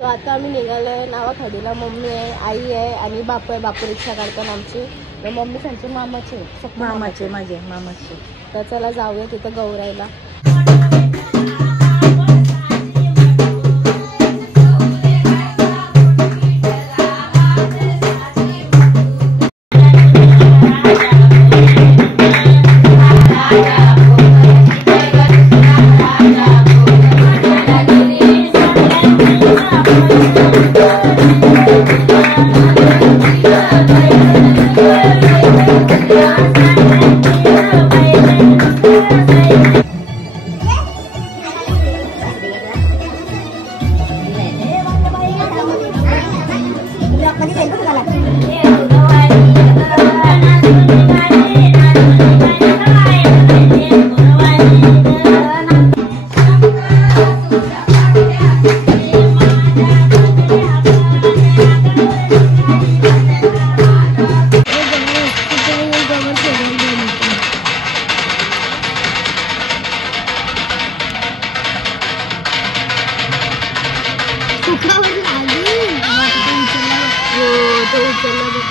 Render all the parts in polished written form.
तो आता आम्ही निघालोय नावाखाडीला. मम्मी आहे, आई आहे आणि बापू आहे. बापू रिक्षा काढतात आमची. तर मम्मी त्यांचे मामाचे माझे मामाचे. तर चला जाऊया तिथं गौरायला.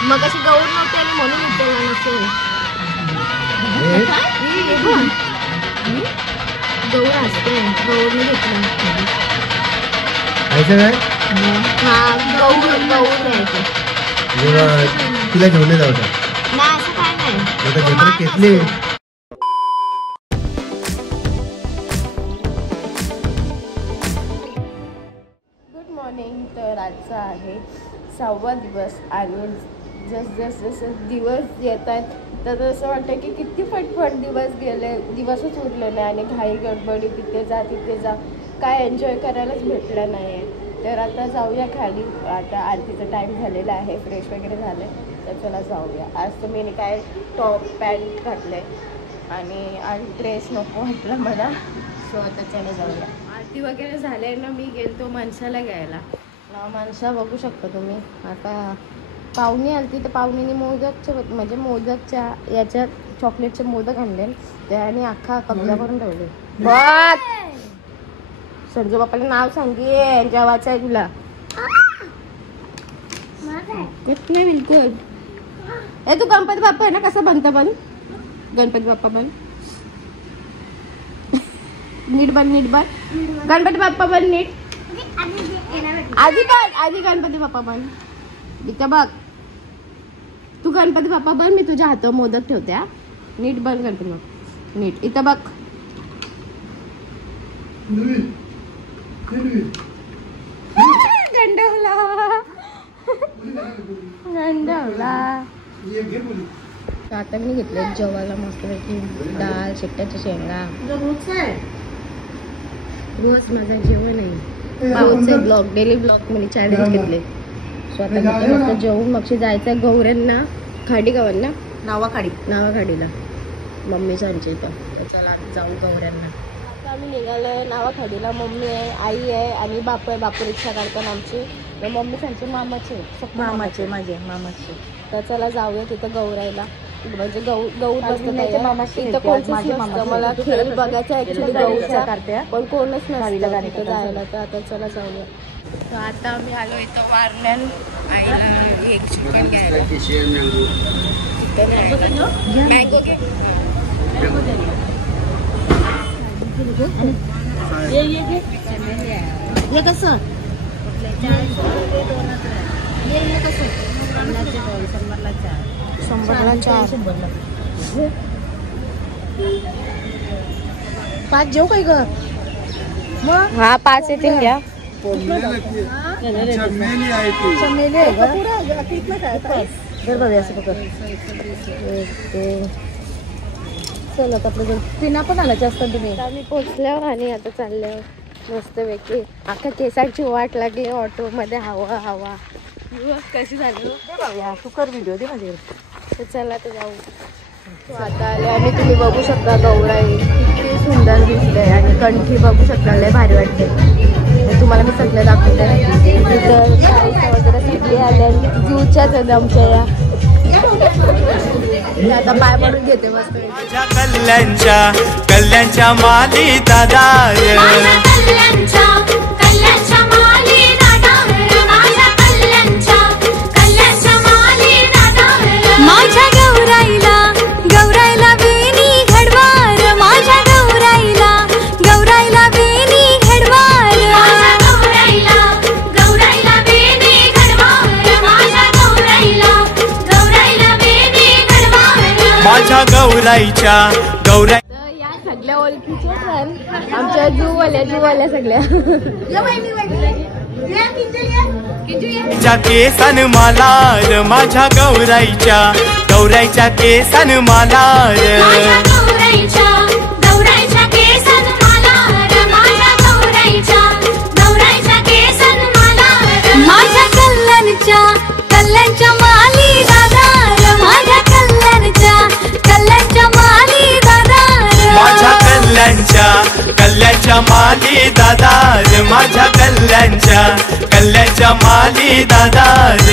मग अशी गौर नव्हती आणि म्हणून उचलला नसेल. गौर असते, गौरने घेतला. हा गौर घ्यायचं. तिला घेऊन जाऊ नाही असं काय नाही. Good morning. तर आजचा आहे 6वा दिवस आणि जसं दिवस येत आहेत तर असं वाटतं की किती फटफट दिवस गेले, दिवसच उरले नाही आणि घाई गडबडी तिथे जा काय एन्जॉय करायलाच भेटलं नाही आहे. तर आता जाऊया खाली. आता आरतीचा टाईम झालेला आहे, फ्रेश वगैरे झालं आहे तर चला जाऊया. आज तर मी काय टॉप पॅन्ट घातलं आहे आणि ड्रेस नको वाटला मला. सो आता चला जाऊया. आरती वगैरे झाले आहे ना. मी गेलतो मनशाला घ्यायला. माणसा बघू शकता तुम्ही. आता पाहुणी आलती तर पाहुणीने मोदकच्या याच्यात चॉकलेटचे मोदक आणले त्याने अख्खा कब्जा करून ठेवले. बघ संजू बापाला नाव सांगे जेवायचं आहे तुला. नाही बिलकुल. ए तू गणपती बाप्पा आहे ना, कसं बनतं बन गणपती बाप्पा बन. नीट बन गणपती बाप्पा बन नीट. आधी गणपती बाप्पा बन. इथं बघ तू गणपती बाप्पा बन. मी तुझ्या हातावर मोदक ठेवते. हा नीट बन गणपती बाप्पा नीट. इथं बघ गंडवला. आता मी घेतले जेवायला मस्तपैकी डाळ, शेकट्याच्या शेंगा. रोज माझा जेवण आहे. भाऊचे ब्लॉग, डेली ब्लॉग मध्ये चॅलेंज घेतले. स्वतः मस्त जेवून मग जायचं गौऱ्यांना खाडी गावांना ना नावाखाडीला मम्मीच्या इथं. तर चला जाऊ गौऱ्यांना. आता आम्ही निघालोय नावाखाडीला. मम्मी आहे, आई आहे आणि बापू आहे. बापू रिक्षा काढतात आमची. तर मम्मी त्यांचे मामाचे माझे मामाचे. तर चला जाऊया तिथं गौरायला. म्हणजे गौर नसतं. मला खेळ बघायचा ऍक्च्युली गौरचा, पण कोणच नसतं तिथं जायला. तर आता चला जाऊया. तर आता आम्ही आलो इथं वारण्यान आईला एक चिकन घ्यायला. मँगो घ्या. हे कसं शंभरला 4. 5 जेव काय ग मग. हा 5 येतील घ्या. चला आपलं पिना पण आला असतात तुम्ही. आम्ही पोचल्यावर आणि आता चालल्यावर मस्तपैकी अख्खा केसांची वाट लागली ऑटो मध्ये. हवा कशी झाली तू कर व्हिडिओ दे माझ्याकडे. तर चला तर जाऊ. आता आले आणि तुम्ही बघू शकता गौराई किती सुंदर दिसते आणि कंठी बघू शकता लय भारी वाटते. तुम्हाला मी सगळं दाखवते. तिथं शाळेच्या वगैरे सगळे आले जीवच्याच आहेत आमच्या या. आता पाय पडून घेते मस्त. कल्याणच्या माली दादा गौराईच्या गौराई तर या सगळ्या ओळखीच्याच आहेत आमच्या जुवाल्या सगळ्या केसन मालार माझ्या गौराईच्या केसन मालार माझ्या कल्याणच्या माली दादार माझ्या कल्याणच्या माली दादार माझ्या कल्याणच्या माली दादार माझ्या कल्याणच्या माली दादार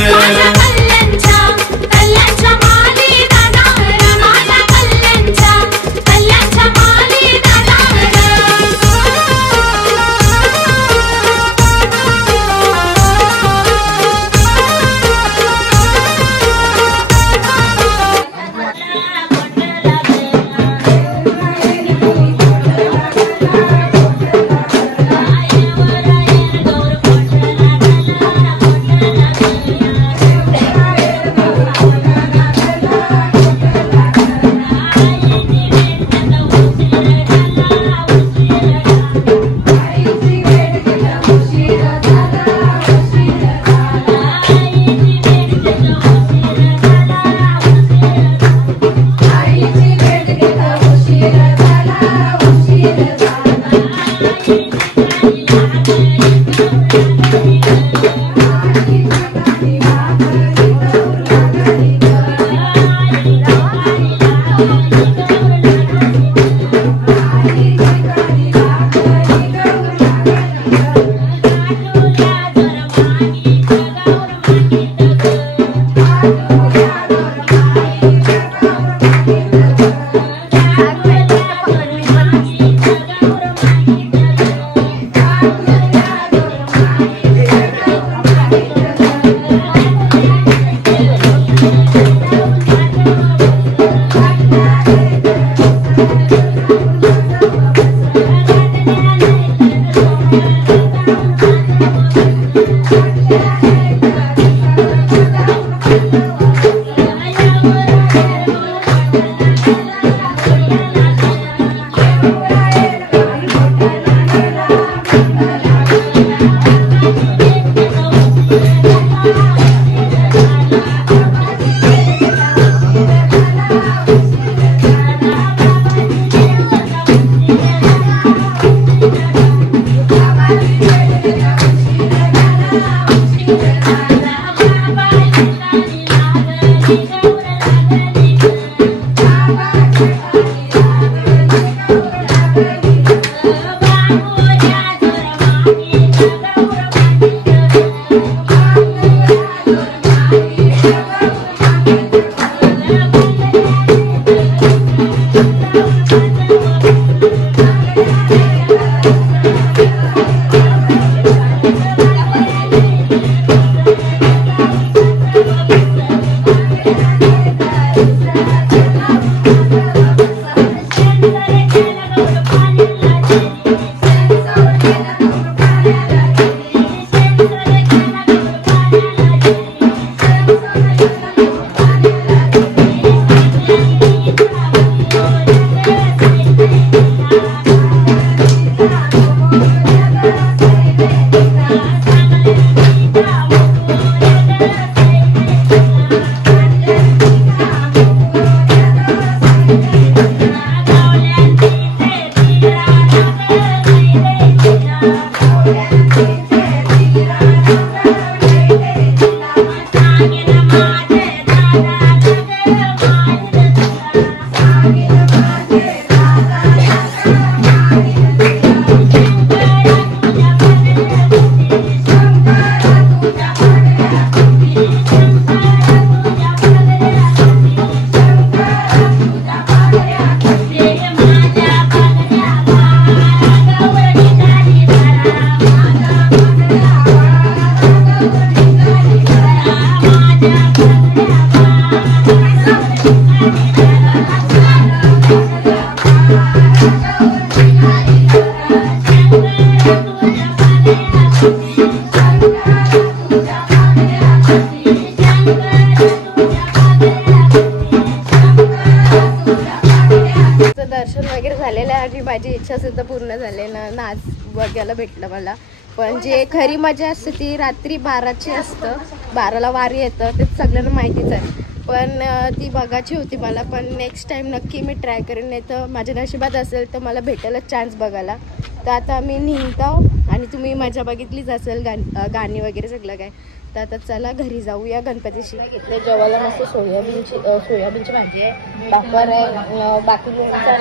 आणि माझी इच्छा सुद्धा पूर्ण झाली ना, नाच बघायला भेटलं मला. पण जे खरी मजा असते ती रात्री 12ची असतं, 12ला वारी येतं, ते सगळ्यांना माहितीच आहे. पण ती बघायची होती मला. पण नेक्स्ट टाईम नक्की मी ट्राय करेन, नाही तर माझ्या नशिबात असेल तर मला भेटायला चान्स बघायला. तर आता आम्ही निघतो आणि तुम्ही मजा बघितलीच असेल, गाणी वगैरे सगळं काय. तर आता चला घरी जाऊया गणपतीशी. घेतले जेवायला मस्त सोयाबीनची भाजी आहे, पापड आहे, बाकी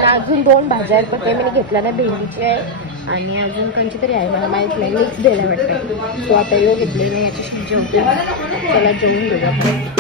अजून 2 भाज्या आहेत, पण ते मी घेतल्या नाही. भेंडीची आहे आणि अजून कोणची तरी आहे, मला माहीत नाही, मिक्स द्यायला वाटतं. सो आता यो घेतले नाही, याची जेवतो. चला जेवून घेऊया.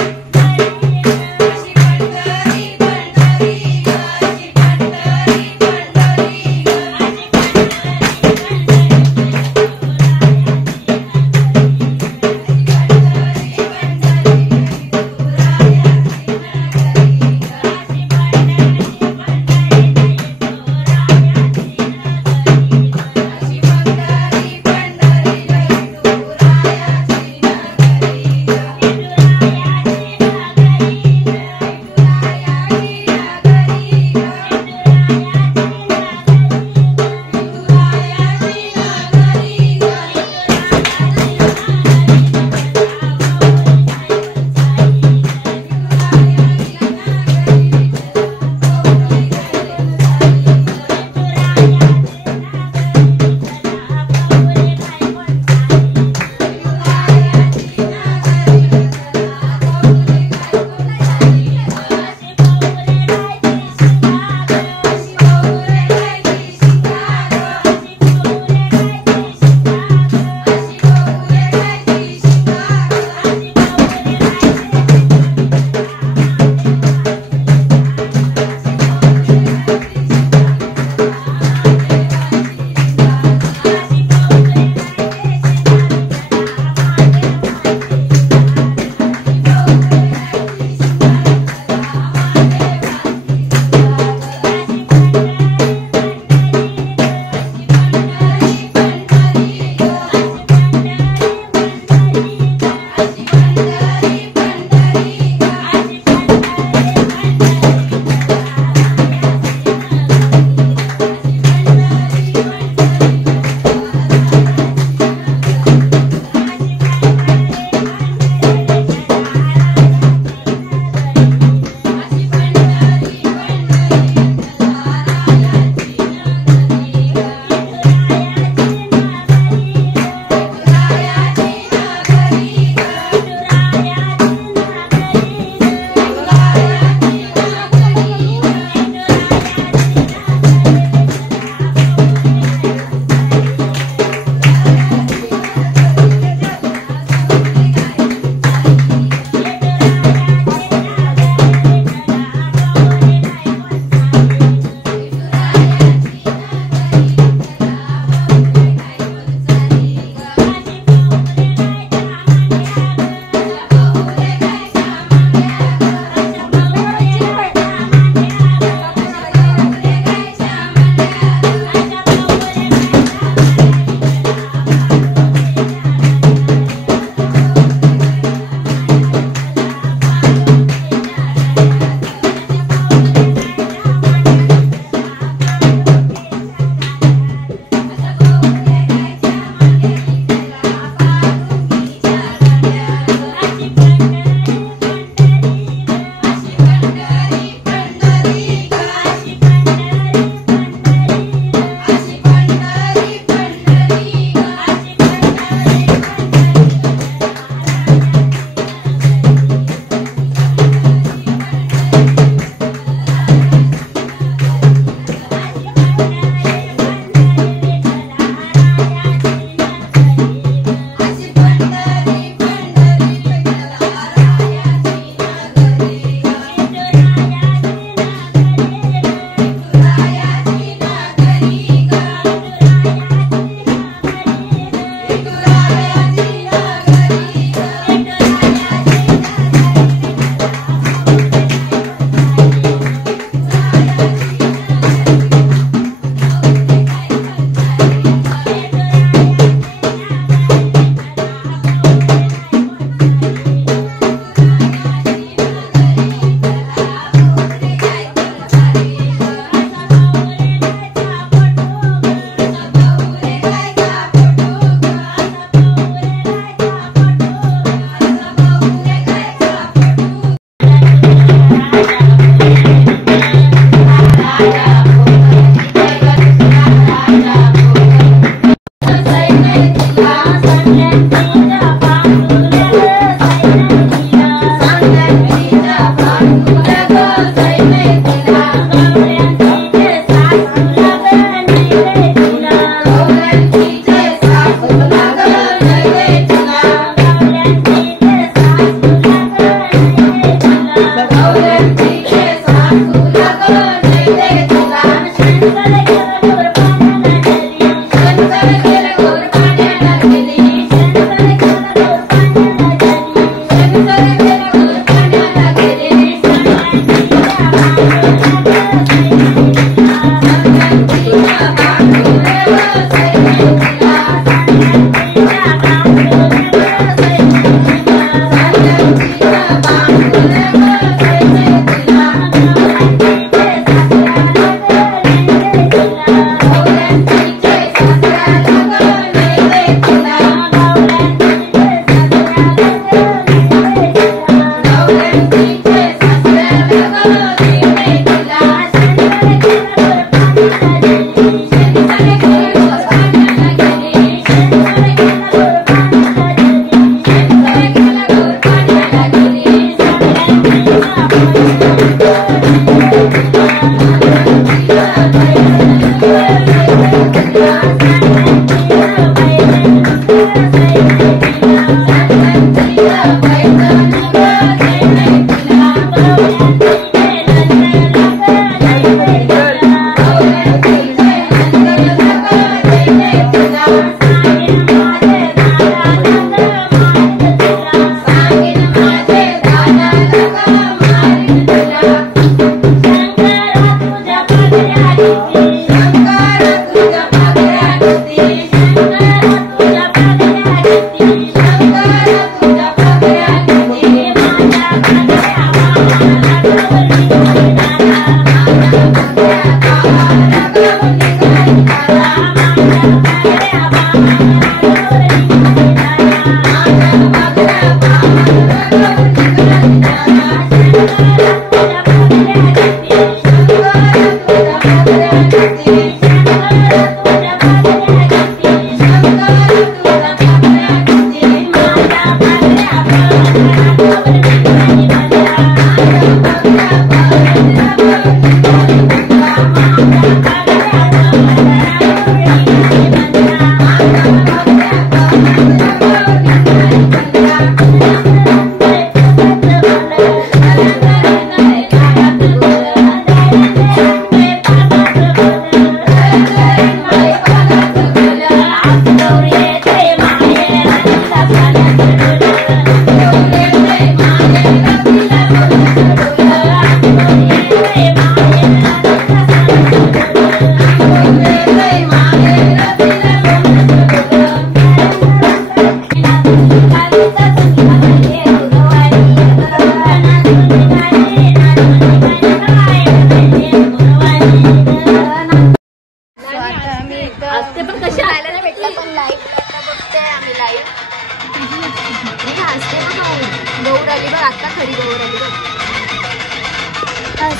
गौर आली बघ, आता खरी गौर आली बघ.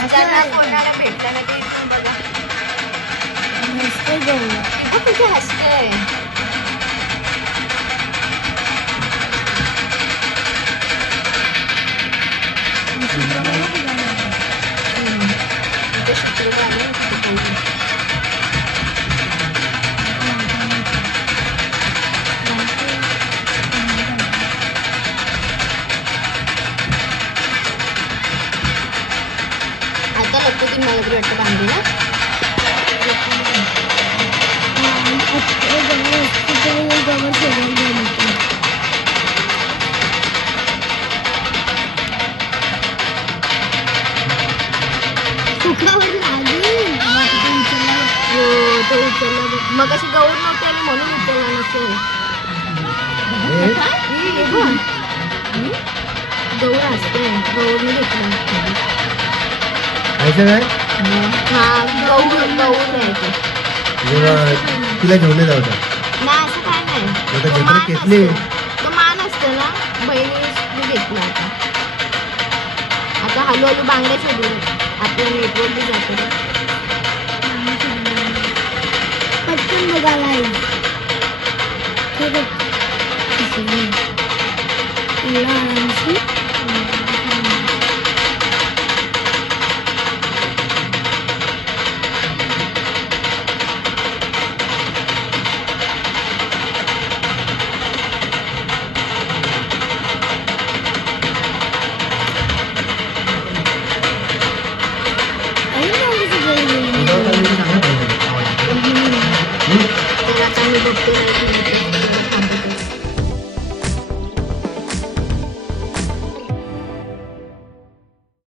ज्यांना कोणाला भेटलं ना ते बघा. तुझे हसते. आता लपवती मला तरी वाटतं बांधली ना. मग अशी गौर नव्हती आली म्हणून उचलला नसेल. गौर असते, गौरने घेतला. काय हा गौर गौर आहे ते. तिला घेऊन नाही जाऊ नाही असं काय नाही. तो मान घेतली. असतो. तो मान असतो ना, बहिणीने घेतला आता. आता हळूहळू बांगड्या शोधून आपल्या नेटवर्कला जातो. पटकन बघायला